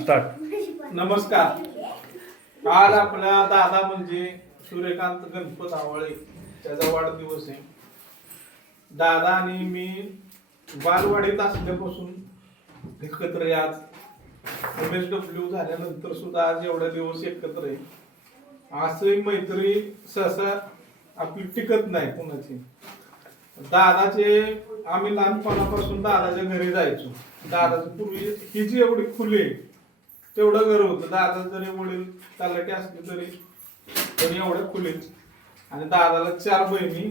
Start. नमस्कार. आज आपला दादा म्हणजे सूर्यकांत गणपत आवळे त्याचा वाढदिवस आहे. दादा आणि मी बालवाडीत असल्यापासून एकत्र आहे. आज MSW झाल्यानंतर सुद्धा आज एवढा दिवस एकत्र आहे. असं मैत्री सहसा आपली टिकत नाही कोणाची. दादाचे आम्ही लहानपणापासून दादाच्या घरी जायचो. दादाची पूर्वी ही जी एवढी खुली तेवढं घर होतं. दादा जरी वडील तलाठी असले तरी एवढ्या खुलीत. आणि दादाला 4 बहिणी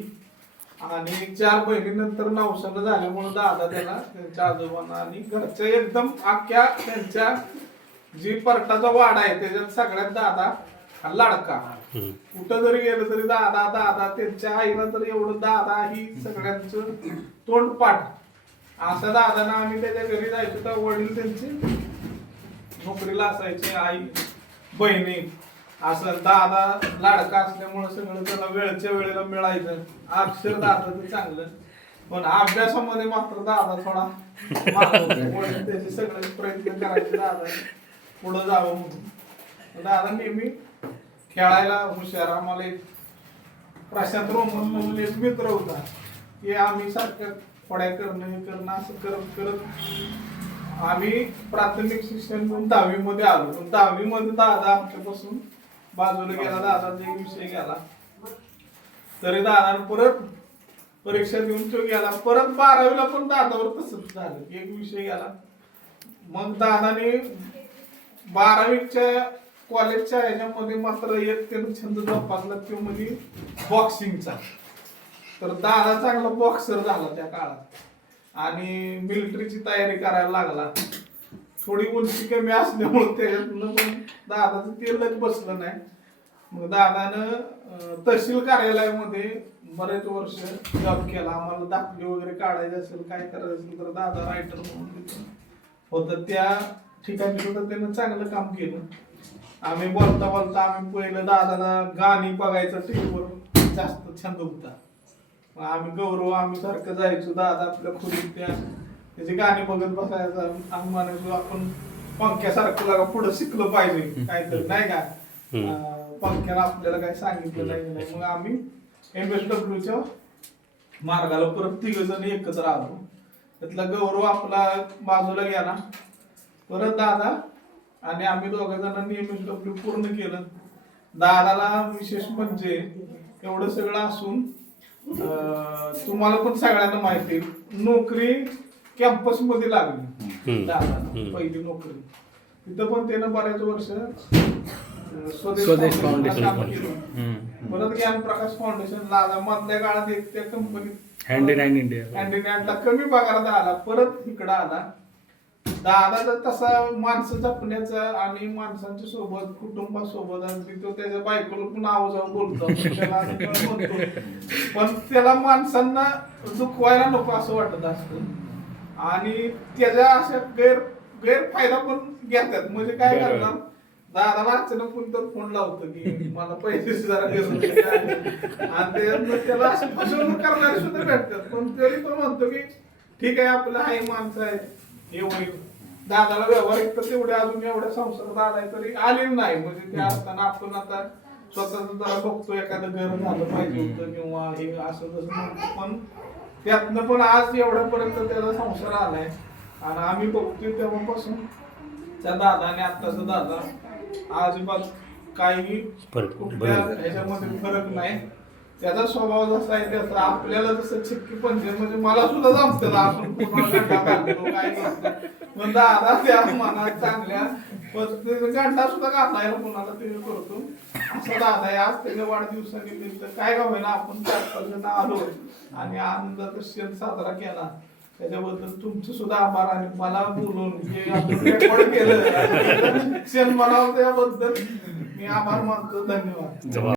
आणि 4 बहिणीनंतर नवसानं झाल्यामुळे दादा त्याला त्यांच्या आजोबांना आणि घरच्या एकदम अख्ख्या त्यांच्या जी परटाचा वाडा आहे त्याच्यात सगळ्यात दादा हा लाडका. कुठं जरी गेलं तरी दादा दादा. त्यांच्या आईला तर एवढं दादा ही सगळ्यांचं तोंडपाठ. असा दादाना आम्ही त्याच्या घरी जायचो तर वडील त्यांचे नोकरीला असायचे, आई बहिणी. असं दादा लाडका असल्यामुळे सगळं त्याला वेळच्या वेळेला मिळायचं. अक्षर दादाचं चांगलं, पण अभ्यासामध्ये मात्र दादा थोडा वडील त्याचे सगळे प्रयत्न करायचे दादा पुढं जावं म्हणून. दादा नेहमी खेळायला हुशार. आम्हाला एक प्रशांत रोमन म्हणून एक मित्र होता की आम्ही सारख्या खोड्या करणं हे करणं असं करत करत आम्ही प्राथमिक शिक्षण करून 10वी मध्ये आलो. पण 10वी मध्ये दादा आमच्यापासून बाजूला गेला. दादाचा एक विषय गेला तरी दादाने परत परीक्षा देऊन तो गेला. परत 12वीला पण दादावर तसंच झालं की एक विषय गेला. मग दादाने 12वीच्या कॉलेजच्या ह्याच्यामध्ये मात्र एक त्यानं छंद जोपासला तो म्हणजे बॉक्सिंगचा. तर दादा चांगला बॉक्सर झाला त्या काळात आणि मिलिटरीची तयारी करायला लागला. थोडी उंची कमी असल्यामुळे त्याच्यातनं पण दादाचं तेलच बसलं नाही. मग दादानं तहसील कार्यालयामध्ये बरेच वर्ष जॉब केला. आम्हाला दाखले वगैरे काढायचे असेल काय करायचं असेल तर दादा रायटर म्हणून होतं त्या ठिकाणी सुद्धा त्यानं चांगलं काम केलं. आम्ही बोलता बोलता आम्ही पहिलं दादाला गाणी बघायचं टीव्हीवर जास्त छंद होता. आम्ही गौरव आम्ही सारखं जायचो. दादा आपल्या खोलीत त्याची गाणी बघत बसायचं. आम्ही म्हणायचो आपण पंख्यासारखं लागा पुढे शिकलं पाहिजे काहीतरी नाही का. पंख्याला आपल्याला काही सांगितलं नाही. मग आम्ही MSWच्या मार्गाला परत 3 जण एकत्र आलो. त्यातला गौरव आपला बाजूला गेला. परत दादा आणि आम्ही 2 जणांनी MSW पूर्ण केलं. दादाला विशेष म्हणजे एवढं सगळं असून तुम्हाला पण सगळ्यांना माहिती नोकरी कॅम्पस मध्ये लागली दादाला. पहिली नोकरी तिथं पण त्यानं बऱ्याच वर्ष स्वदेश फाउंडेशन परत ज्ञान प्रकाश फाउंडेशन दादा मधल्या काळात एक त्या कंपनीत हँड इन हँडला कमी पगारात आला. परत इकडं आला. दादाचा तसा माणसं जपण्याचा आणि माणसांच्या सोबत कुटुंबासोबत आणि तो त्याच्या बायकोला पण आवाजावर बोलतो त्याला म्हणतो. पण त्याला माणसांना दुखवायला नको असं वाटत असतं आणि त्याच्या अशा गैरफायदा पण घेतात. म्हणजे काय करणार दादाला अचानक कोणतं फोन लावतो की मला पैसे जरा गरज आणि त्याला असे फसवणूक करणारे सुद्धा भेटतात. पण तरी तो म्हणतो की ठीक आहे आपलं आहे माणसं आहे हे होईल. दादाला व्यवहारिक तर तेवढे अजून एवढ्या संसारात आलाय तरी आले नाही. म्हणजे त्या असताना आपण आता स्वतःच जरा बघतो एखादं घर झालं पाहिजे होतं किंवा हे असं तसं म्हणतो. पण त्यातनं पण आज एवढ्यापर्यंत त्याचा संसार आलाय आणि आम्ही बघतोय तेव्हापासून त्या दादाने आत्ताचा दादा अजिबात काही कुठल्या ह्याच्यामध्ये फरक नाही. त्याचा स्वभाव जसा आहे त्याचा आपल्याला जसं चिक्की पंजे म्हणजे मला सुद्धा जमतं आपण काय करतो पण दादा त्या मनात चांगल्या पद्धतीने गांडा सुद्धा घालायला कोणाला ते करतो. असं दादा आहे. आज त्याच्या वाढदिवसानिमित्त काय का होईना आपण 4-5 जण आलो आणि आनंदाचा क्षण साजरा केला. त्याच्याबद्दल तुमचं सुद्धा आभार. आणि मला बोलून जे आपण रेकॉर्ड केलं क्षण मला त्याबद्दल मी आभार मानतो. धन्यवाद.